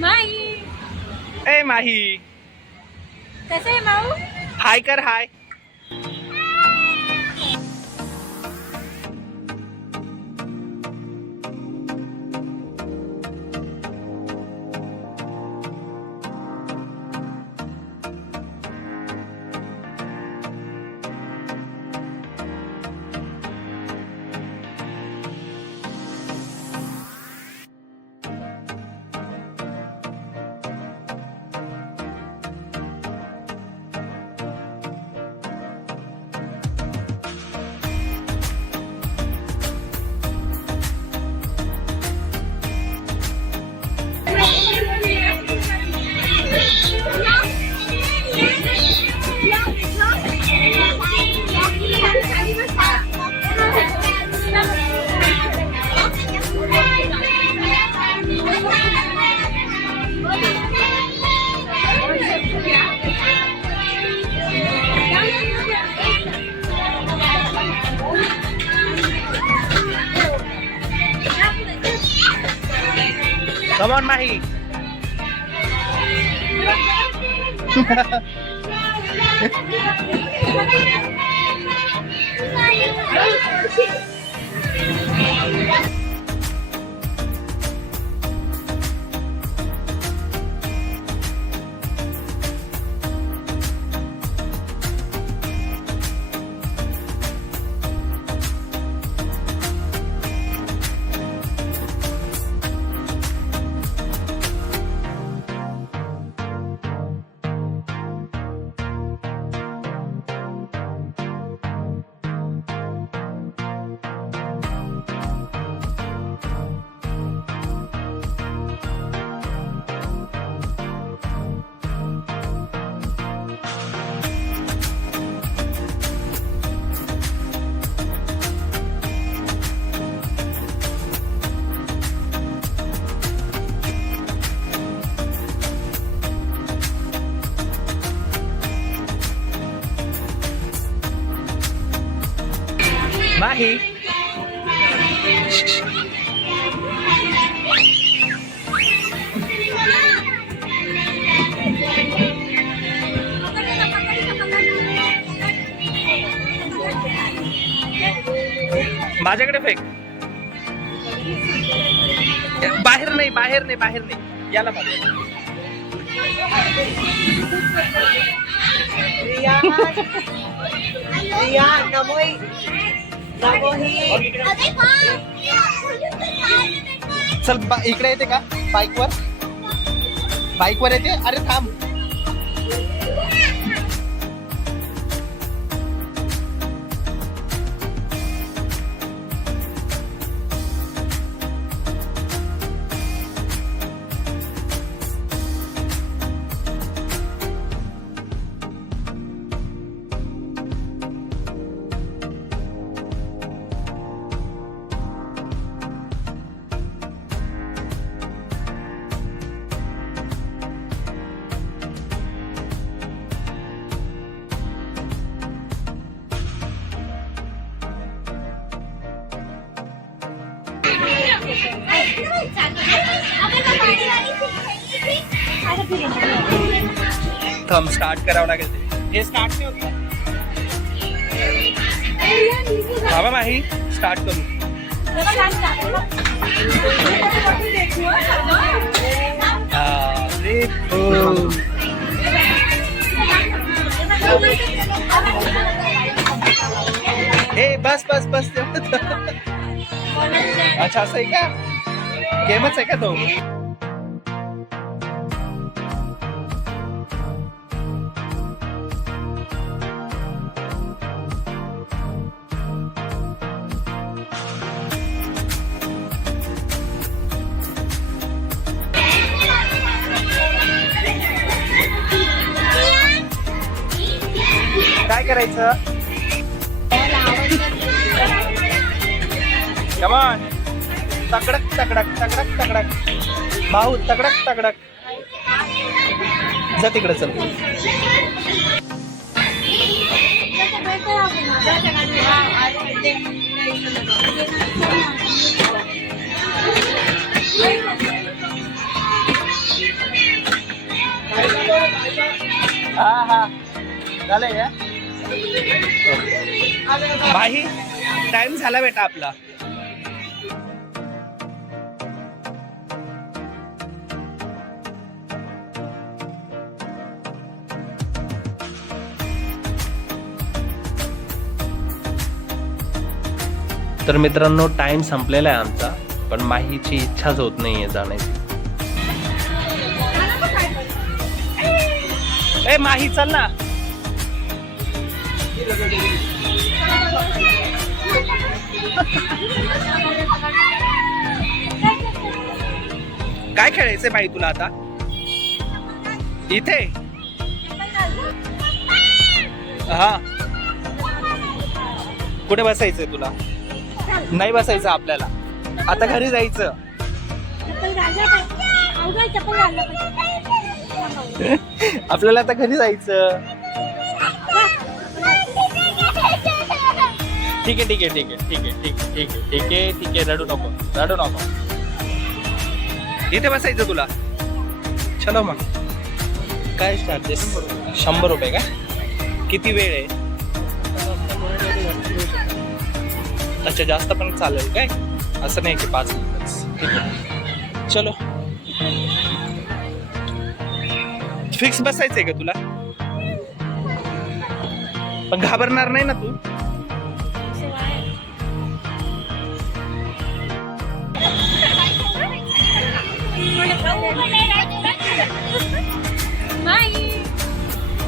माही ए माही कसं आहे माऊ? हाय कर हाय. Come on, Mahi. Mahi. माझ्याकडे फेक. बाहेर नाही बाहेर नाही बाहेर नाही याला चल इकडे येते का बाईकवर येते. अरे थांब. थंब स्टार्ट करावं लागेल. हे स्टार्ट नाही होत. बाबा माही स्टार्ट करू. ए बस बस बस. अच्छा असं आहे का? गेमच आहे का तो? काय करायचं? Come on. तकडक तकडक तकडक तकडक भाऊ तकडक तकडक. जा तिकडे चल. हा हा झालंय का माही? टाइम झाला बेटा आपला. तर मित्रांनो टाइम संपलेला आहे आमचा, पण माहीची इच्छाच होत नाहीये जाण्याची. ए माही चल ना. काय खेळायचंय बाई तुला आता इथे? हा कुठे बसायचंय तुला? नाही बसायचं आपल्याला, आता घरी जायचं. आपल्याला आता घरी जायचं. ठीक आहे ठीक आहे ठीक आहे ठीक आहे ठीक आहे ठीक आहे ठीक आहे ठीक आहे. रडू नको रडू नको. इथे बसायचं तुला. चलो मग. काय चार्जेस? 100 रुपये का? किती वेळ आहे? अच्छा जास्त पण चालेल काय? असं नाही की 5 मिनिट. ठीक आहे चलो. फिक्स बसायचंय का तुला? पण घाबरणार नाही ना तू?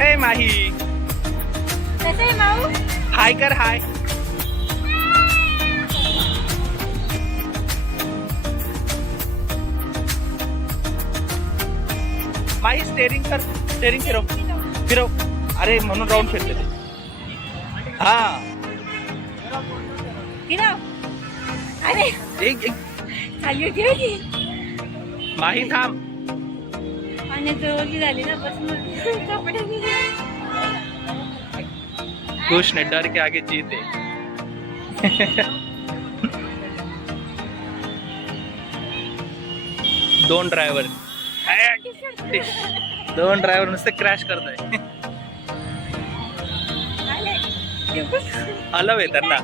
ए माही कसं आहे माऊ? हाय कर हाय. माही स्टेरिंग कर. स्टेरिंग फिरव फिरव. अरे म्हणून राऊंड फिरते ते. हा फिरव. अरे एक एक. खाली ठेवली. माही थांब. पाण्याची ओली झाली ना बस. कपडे कुछ नहीं, डर के आगे जीते. दोन ड्रायव्हर नुसते क्रॅश करताय. हलव आहे त्यांना.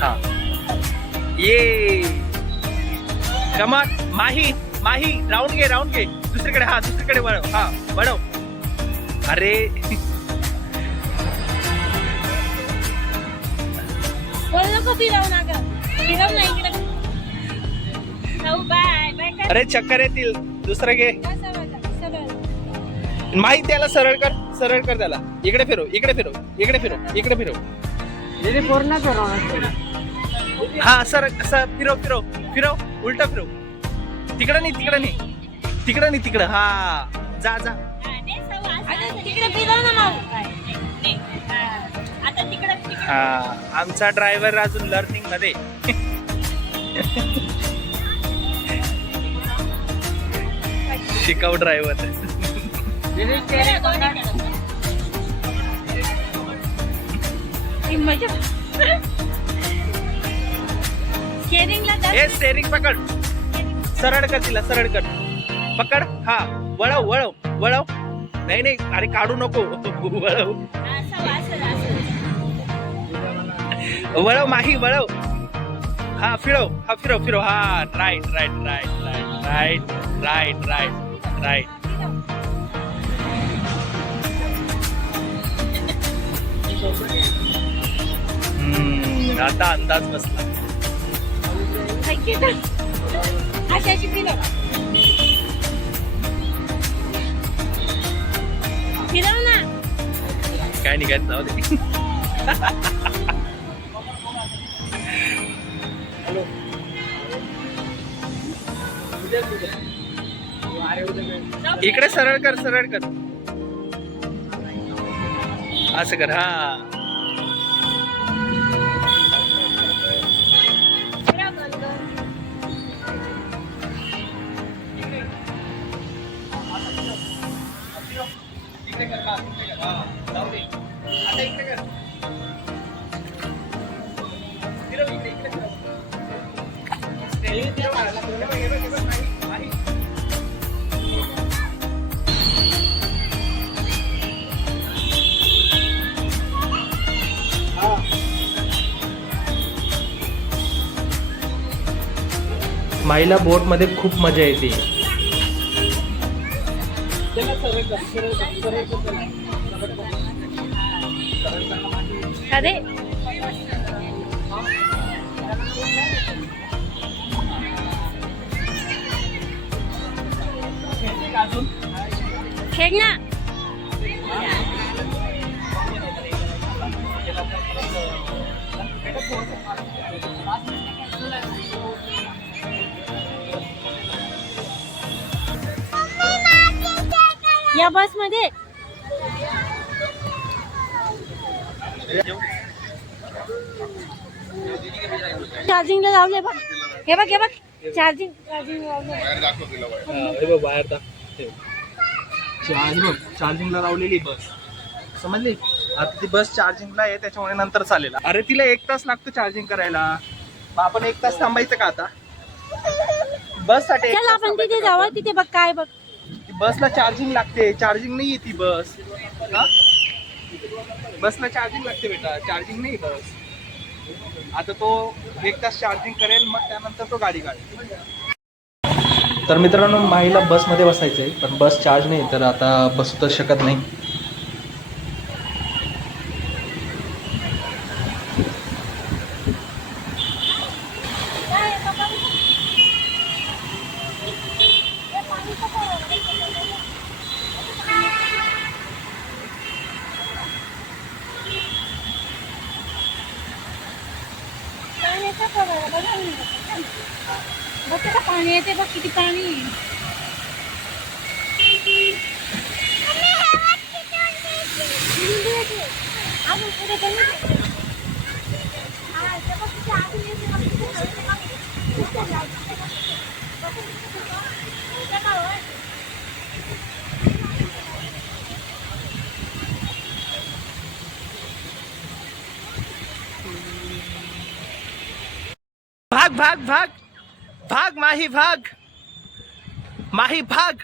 हा ये कमान. माही माही राऊंड घे दुसरीकडे. हा दुसरीकडे वळव. हा वळव. अरे बोल नको फिरव ना ग. फिरव नाही इकडे. Bye bye. अरे चक्कर येतील. दुसरं घे. माही त्याला सरळ कर त्याला. इकडे फिरव इकडे फिरव इकडे फिरव इकडे फिरव. हा सर फिरव फिरव फिरव. उलटा फिरव. तिकडं नाही तिकडं. हा जा जा. तिकडे फिरव ना माऊ. आता तिकडे. हा आमचा ड्रायव्हर अजून लर्निंग मध्ये. शिकाऊ ड्रायव्हर. स्टेरिंग पकड. सरळ कर तिला. सरळ कर. पकड. हा वळव वळव वळव. नाही अरे काढू नको. वळव वळव माही वळव. हा फिरव. हा फिरव. हा right right right right right right right. आता अंदाज बसला. अशाची फिरव. फिरव ना. काय निघायचं जाऊ दे. इकडे सरळ कर. असं कर. हा माईला बोट मध्ये खूप मजा येते. अरे खेळ ना. या बस मध्ये चार्जिंगला लावले बघ. हे बघ चार्जिंग लावले. बाहेर चार्जिंगला लावलेली बस समजली. आता ती बस चार्जिंगला आहे त्याच्यामुळे नंतर चालेल. अरे तिला 1 तास लागतो चार्जिंग करायला. मग आपण 1 तास थांबायचं का आता बस साठी? चल आपण तिथे जाऊ. तिथे बघ काय बघ. बसला चार्जिंग लागते. चार्जिंग नाही ती बस. बसला चार्जिंग लागते बेटा. चार्जिंग नाही बस. आता तो 1 तास चार्जिंग करेल मग त्यानंतर तो गाडी काढेल. तर मित्रांनो माईला बसमध्ये बसायचं आहे पण बस चार्ज नाही तर आता बसू तर शकत नाही. पाणी येते बघ किती पाणी. भाग भाग भाग भाग माही भाग. माही भाग.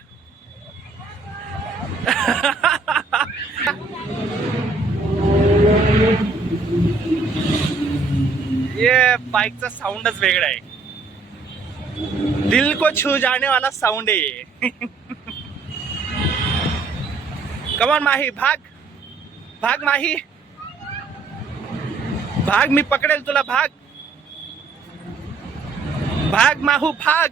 ये बाइकचा साऊंडच वेगळा आहे. दिल को छू जाने वाला साऊंड आहे. कमान माही भाग. भाग माही भाग. मी पकडेल तुला. भाग भाग माहू भाग.